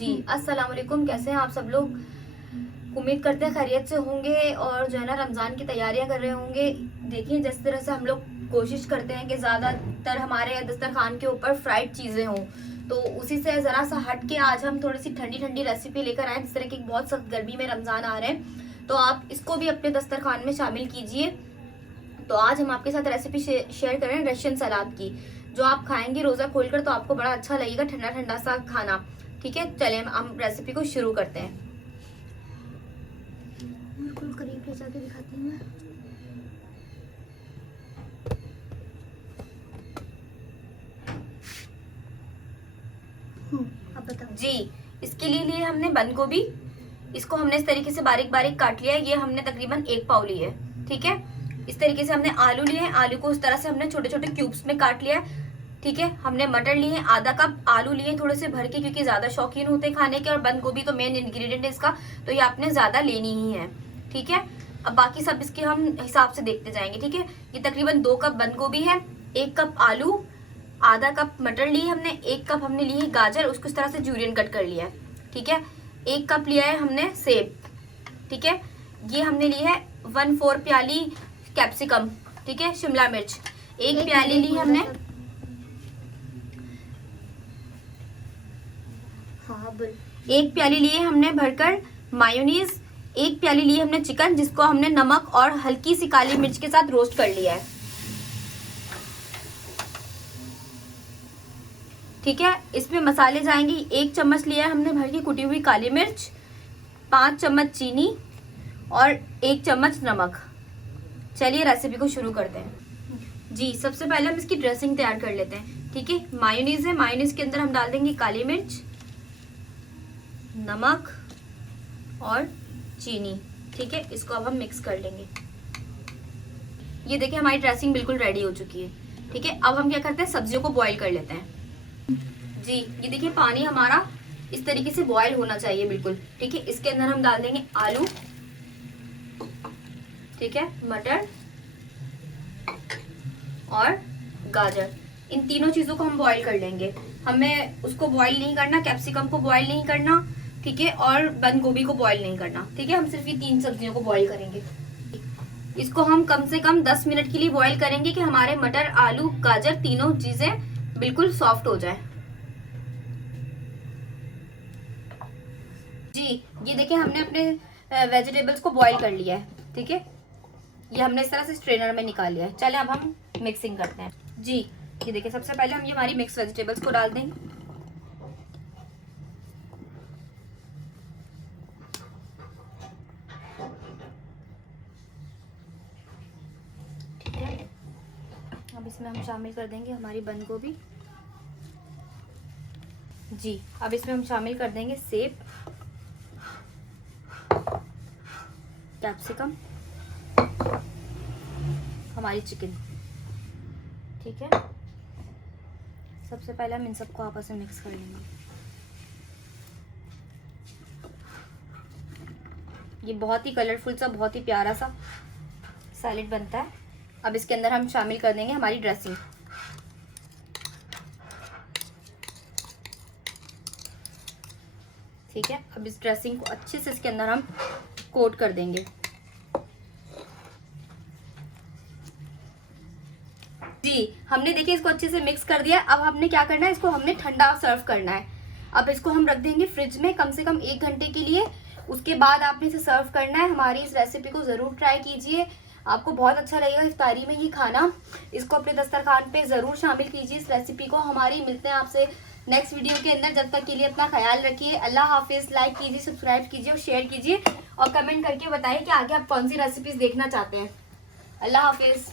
जी अस्सलाम वालेकुम, कैसे हैं आप सब लोग। उम्मीद करते हैं खैरियत से होंगे और जो है ना रमज़ान की तैयारियां कर रहे होंगे। देखिए जिस तरह से हम लोग कोशिश करते हैं कि ज़्यादातर हमारे दस्तरखान के ऊपर फ्राइड चीज़ें हों, तो उसी से ज़रा सा हट के आज हम थोड़ी सी ठंडी ठंडी रेसिपी लेकर आए। जिस तरह की बहुत सख्त गर्मी में रमज़ान आ रहे हैं, तो आप इसको भी अपने दस्तरखान में शामिल कीजिए। तो आज हम आपके साथ रेसिपी शेयर कर रहे हैं रशियन सलाद की, जो आप खाएंगे रोज़ा खोलकर तो आपको बड़ा अच्छा लगेगा, ठंडा ठंडा सा खाना। ठीक है, चले हम रेसिपी को शुरू करते हैं। बिल्कुल करीब ले जाके दिखाती हूँ मैं। अब बताओ जी। इसके लिए हमने बंद गोभी, इसको हमने इस तरीके से बारीक बारीक काट लिया है। ये हमने तकरीबन 1 पाव ली है। ठीक है, इस तरीके से हमने आलू लिए हैं, आलू को इस तरह से हमने छोटे छोटे क्यूब्स में काट लिया है। ठीक है, हमने मटर लिए हैं, आधा कप आलू लिए थोड़े से भर के, क्योंकि ज्यादा शौकीन होते हैं खाने के और बंद गोभी तो मेन इंग्रेडिएंट है इसका, तो ये आपने ज्यादा लेनी ही है। ठीक है, अब बाकी सब इसके हम हिसाब से देखते जाएंगे। ठीक है, ये तकरीबन 2 कप बंद गोभी है, 1 कप आलू, आधा कप मटर ली हमने, 1 कप हमने ली है गाजर, उसको इस तरह से जूलियन कट कर लिया है। ठीक है, 1 कप लिया है हमने सेब। ठीक है, ये हमने ली है 1/4 प्याली कैप्सिकम। ठीक है, शिमला मिर्च 1 प्याली ली हमने। हाँ, 1 प्याली लिए हमने भरकर मायोनीज, 1 प्याली लिए हमने चिकन, जिसको हमने नमक और हल्की सी काली मिर्च के साथ रोस्ट कर लिया है। ठीक है, इसमें मसाले जाएंगे। 1 चम्मच लिया है हमने भर की कुटी हुई काली मिर्च, 5 चम्मच चीनी और 1 चम्मच नमक। चलिए रेसिपी को शुरू करते हैं जी। सबसे पहले हम इसकी ड्रेसिंग तैयार कर लेते हैं। ठीक है, मायोनीज है, मायोनीज के अंदर हम डाल देंगे काली मिर्च, नमक और चीनी। ठीक है, इसको अब हम मिक्स कर लेंगे। ये देखिए हमारी ड्रेसिंग बिल्कुल रेडी हो चुकी है। ठीक है, अब हम क्या करते हैं, सब्जियों को बॉईल कर लेते हैं जी। ये देखिए पानी हमारा इस तरीके से बॉईल होना चाहिए बिल्कुल। ठीक है, इसके अंदर हम डाल देंगे आलू, ठीक है, मटर और गाजर। इन तीनों चीजों को हम बॉईल कर लेंगे। हमें उसको बॉईल नहीं करना, कैप्सिकम को बॉईल नहीं करना, ठीक है, और बंद गोभी को बॉईल नहीं करना। ठीक है, हम सिर्फ ये 3 सब्जियों को बॉईल करेंगे। इसको हम कम से कम 10 मिनट के लिए बॉईल करेंगे कि हमारे मटर, आलू, गाजर तीनों चीजें बिल्कुल सॉफ्ट हो जाए जी। ये देखिए हमने अपने वेजिटेबल्स को बॉईल कर लिया है। ठीक है, ये हमने इस तरह से स्ट्रेनर में निकाल लिया है। चले अब हम मिक्सिंग करते हैं जी। ये देखिए सबसे पहले हम ये हमारी मिक्स वेजिटेबल्स को डाल देंगे। ठीक है, अब इसमें हम शामिल कर देंगे हमारी बंद गोभी जी। अब इसमें हम शामिल कर देंगे सेब, कैप्सिकम, हमारी चिकन। ठीक है, सबसे पहले हम इन सबको आपस में मिक्स कर लेंगे। ये बहुत ही कलरफुल सा, बहुत ही प्यारा सा सैलेड बनता है। अब इसके अंदर हम शामिल कर देंगे हमारी ड्रेसिंग। ठीक है, अब इस ड्रेसिंग को अच्छे से इसके अंदर हम कोट कर देंगे जी। हमने देखिए इसको अच्छे से मिक्स कर दिया। अब हमने क्या करना है, इसको हमने ठंडा सर्व करना है। अब इसको हम रख देंगे फ्रिज में कम से कम 1 घंटे के लिए। उसके बाद आपने इसे सर्व करना है। हमारी इस रेसिपी को ज़रूर ट्राई कीजिए, आपको बहुत अच्छा लगेगा इफ्तारी में ये खाना। इसको अपने दस्तरखान पे ज़रूर शामिल कीजिए इस रेसिपी को। हमारी मिलते हैं आपसे नेक्स्ट वीडियो के अंदर। जब तक के लिए अपना ख्याल रखिए। अल्लाह हाफिज़। लाइक कीजिए, सब्सक्राइब कीजिए और शेयर कीजिए, और कमेंट करके बताइए कि आगे आप कौन सी रेसिपीज़ देखना चाहते हैं। अल्लाह हाफिज़।